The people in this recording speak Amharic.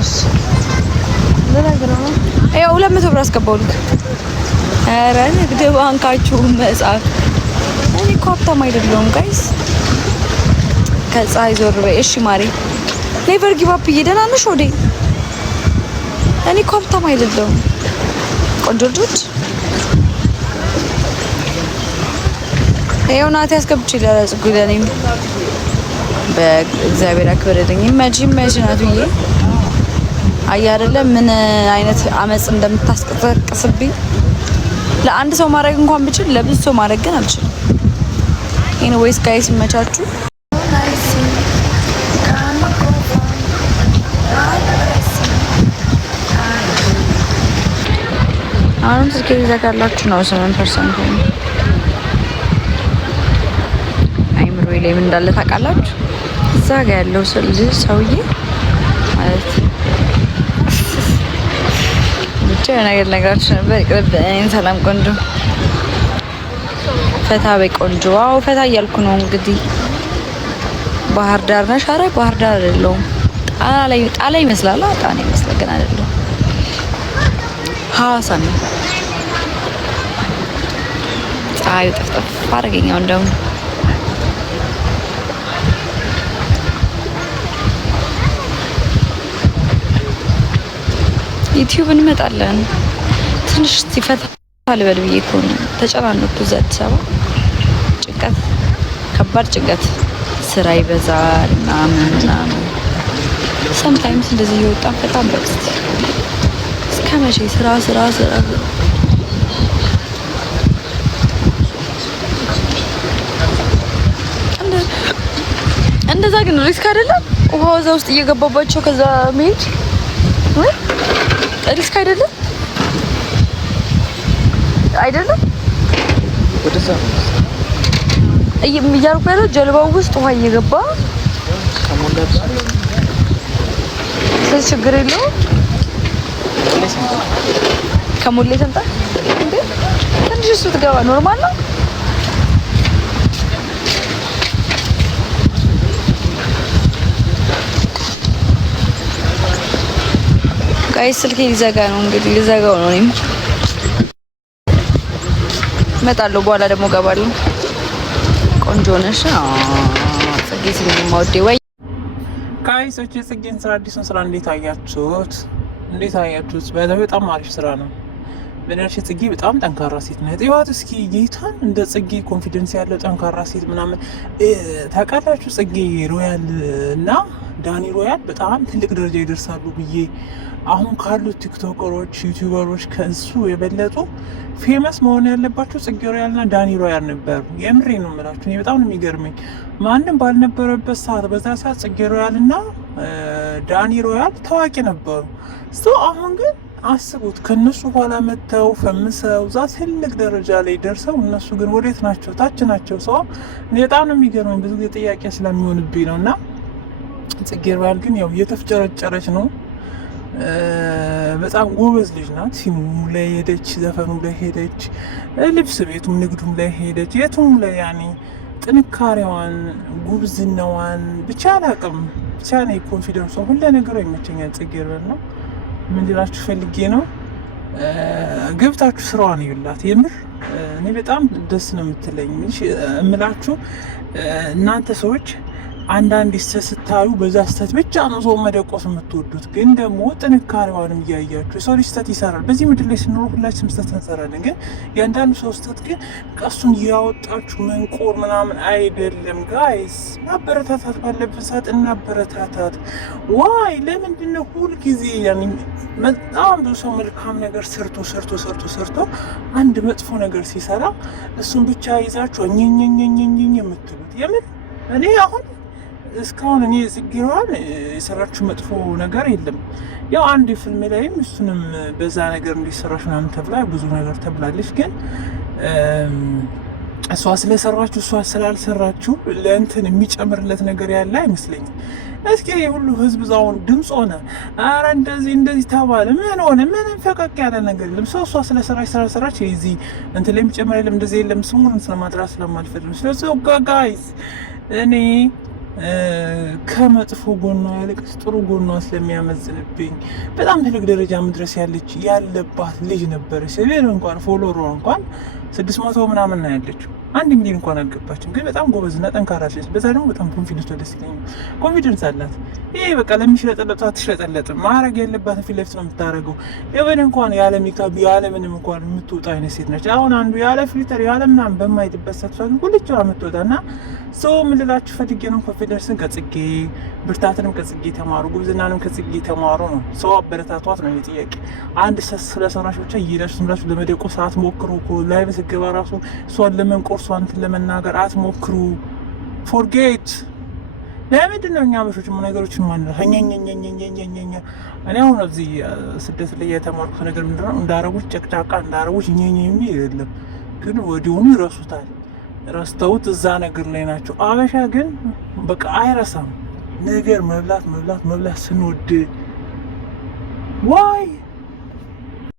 እሺ ለነገሩ ያው 200 ብር አስገባውልክ። ኧረ ንግድ ባንካችሁ መጻፍ እኔ እኮ ሀብታም አይደለሁም ጋይስ። ከፀሐይ ዞር በይ እሺ ማሪ። ኔቨር ጊቭ አፕ ደህና ነሽ ወዴ? እኔ እኮ ሀብታም አይደለሁም። ቆንጆ ልጆች ይኸው ናት ያስገብቼ ለጽጉ ለኔም በእግዚአብሔር አክብረልኝ። መጂ ናት ብዬ አየህ አይደለ ምን አይነት አመጽ እንደምታስቀሰቅስብኝ። ለአንድ ሰው ማድረግ እንኳን ብችል ለብዙ ሰው ማድረግ ግን አልችልም። ኤኒዌይስ ጋይስ ይመቻችሁ። አሁን ስልኬ ይዘጋላችሁ ነው 8% ነው። አይምሮዬ ላይ ምን እንዳለ ታውቃላችሁ? እዛ ጋር ያለው ሰውዬ ማለት ብቻ ነገር ነገራችሁ ነበር። ይቅርብኝ። ሰላም ቆንጆ ፈታ በይ ቆንጆ። ዋው ፈታ እያልኩ ነው እንግዲህ። ባህር ዳር ነሽ? ኧረ ባህር ዳር አይደለሁም። ጣላ ይመስላል። ጣና ይመስላል ግን አይደለም። ሐዋሳ ነው። ፀሐዩ ጠፍጠፍ አደረገኝ። አሁን ደግሞ ዩቲዩብ እንመጣለን። ትንሽ ሲፈታ ልበል ብዬ እኮ ነው። ተጨናነኩ። እዛ አዲስ አበባ ጭንቀት፣ ከባድ ጭንቀት፣ ስራ ይበዛል ምናምን። ሰምታይምስ እንደዚህ እየወጣን በጣም በቅስት እስከ መቼ ስራ እንደዛ ግን ሪስክ አይደለም? ውሃ እዛ ውስጥ እየገባባቸው ከዛ መሄድ ሪስክ አይደለም? ወደዛ እያልኩ ያለው ጀልባው ውስጥ ውሃ እየገባ ስለዚህ ችግር የለውም። ከሞሌ ሰምጣ እንዴ ትንሽ እሱ ትገባ ኖርማል ነው። ጋይስ ስልኬ ሊዘጋ ነው እንግዲህ ሊዘጋው ነው። እኔም እመጣለሁ በኋላ ደግሞ እገባለሁ። ቆንጆ ነሽ ጽጌ ስለማወዴ ወይ ጋይስ ጽጌን ስራ አዲሱን ስራ እንዴት አያችሁት? በጣም አሪፍ ስራ ነው። በነርሽ ጽጌ በጣም ጠንካራ ሴት ናት። ይዋት እስኪ ጌታን እንደ ጽጌ ኮንፊደንስ ያለው ጠንካራ ሴት ምናምን ታውቃላችሁ። ጽጌ ሮያል እና ዳኒ ሮያል በጣም ትልቅ ደረጃ ይደርሳሉ ብዬ አሁን ካሉት ቲክቶከሮች ዩቲዩበሮች ከእሱ የበለጡ ፌመስ መሆን ያለባቸው ጽጌ ሮያል እና ዳኒ ሮያል ነበሩ። የምሬ ነው የምላችሁ። እኔ በጣም ነው የሚገርመኝ። ማንም ባልነበረበት ሰዓት በዛ ሰዓት ጽጌ ሮያል እና ዳኒ ሮያል ታዋቂ ነበሩ። አሁን ግን አስቡት ከነሱ ኋላ መተው ፈምሰው እዛ ትልቅ ደረጃ ላይ ደርሰው እነሱ ግን ወዴት ናቸው? ታች ናቸው። እኔ በጣም ነው የሚገርመኝ። ብዙ ጊዜ ጥያቄ ስለሚሆንብኝ ነው። እና ጽጌ ሮያል ግን ያው እየተፍጨረጨረች ነው። በጣም ጎበዝ ልጅ ናት። ሲሙ ላይ ሄደች፣ ዘፈኑ ላይ ሄደች፣ ልብስ ቤቱም ንግዱም ላይ ሄደች። የቱም ላይ ያኔ ጥንካሬዋን ጉብዝናዋን ብቻ አላውቅም። ብቻ ነው ኮንፊደንሷ ሁሉ ነገሯ ይመቸኛል። ጽጌ ሮያል ነው ምን ልላችሁ ፈልጌ ነው። ገብታችሁ ስራዋን ይውላት። የምር እኔ በጣም ደስ ነው የምትለኝ እምላችሁ። እናንተ ሰዎች አንዳንድ ስታዩ በዛ ስተት ብቻ ነው ሰው መደቆስ የምትወዱት፣ ግን ደግሞ ጥንካሬዋንም እያያችሁ የሰው ልጅ ስተት ይሰራል። በዚህ ምድር ላይ ስንኖር ሁላችንም ስተት እንሰራለን። ግን የአንዳንዱ ሰው ስተት ግን ቀሱን እያወጣችሁ መንቆር ምናምን አይደለም። ጋይስ ማበረታታት ባለብን ሰዓት እናበረታታት። ዋይ ለምንድን ነው ሁልጊዜ በጣም ብዙ ሰው መልካም ነገር ሰርቶ አንድ መጥፎ ነገር ሲሰራ እሱን ብቻ ይዛችሁ ኝኝኝኝኝ የምትሉት? የምን እኔ አሁን እስካሁን እኔ ጽጌ ሮያል የሰራችው መጥፎ ነገር የለም። ያው አንድ ፊልም ላይም እሱንም በዛ ነገር እንዲሰራሽ ምናምን ተብላ ብዙ ነገር ተብላለች። ግን እሷ ስለሰራችሁ እሷ ስላልሰራችሁ ለእንትን የሚጨምርለት ነገር ያለ አይመስለኝም። እስኪ ሁሉ ህዝብ ዛውን ድምፅ ሆነ፣ አረ እንደዚህ ተባለ፣ ምን ሆነ? ምንም ፈቀቅ ያለ ነገር የለም። እሷ ስለሰራች እዚህ እንትን ላይ የሚጨምር የለም፣ እንደዚህ የለም። ስሙን ስለማጥራት ስለማልፈልግ ስለዚህ ጋይስ እኔ ከመጥፎ ጎኗ ይልቅስ ጥሩ ጎኗ ስለሚያመዝንብኝ በጣም ትልቅ ደረጃ መድረስ ያለባት ልጅ ነበረች። ሲቪል እንኳን ፎሎወሯ እንኳን 600 ምናምን ነው ያለችው። 1 ሚሊዮን እንኳን አልገባችም። ግን በጣም ጎበዝና ጠንካራ ልጅ፣ በዛ ደግሞ በጣም ኮንፊደንስ ደስ ይለኛል። ኮንፊደንስ አላት። ይሄ በቃ ለሚሽለጠለጡ አትሽለጠለጥም። ማድረግ ያለባትን ፊት ለፊት ነው የምታደርገው። የሆነ እንኳን ያለ ሜካፕ ያለ ምንም እንኳን የምትወጣ አይነት ሴት ነች። አሁን አንዱ ያለ ፊልተር ያለ ምናምን በማይድበት ሰጥቷ ግን ቁልጭ የምትወጣ እና ሰው ምልላችሁ ፈልጌ ነው። ኮንፊደንስን ከጽጌ ብርታትንም ከጽጌ ተማሩ፣ ጉብዝናንም ከጽጌ ተማሩ ነው። ሰው አበረታቷት ነው ጥያቄ። አንድ ስለሰራሽ ብቻ እየሄዳችሁ ዝም ብላችሁ ለመደቆስ አትሞክሩ። ላይ በስገባ ራሱ እሷን ለመንቆር እሷን ለመናገር አትሞክሩ። ፎርጌት ለምንድን ነው እኛ አበሾች ነገሮችን ማንረሳ? እኔ አሁን እዚህ ስደት ላይ የተማርኩት ነገር ምንድን ነው? እንዳረቦች ጨቅጫቃ እንዳረቦች የሚል የለም፣ ግን ወዲሁኑ ይረሱታል። ረስተውት እዛ ነገር ላይ ናቸው። አበሻ ግን በቃ አይረሳም ነገር መብላት ስንወድ ዋይ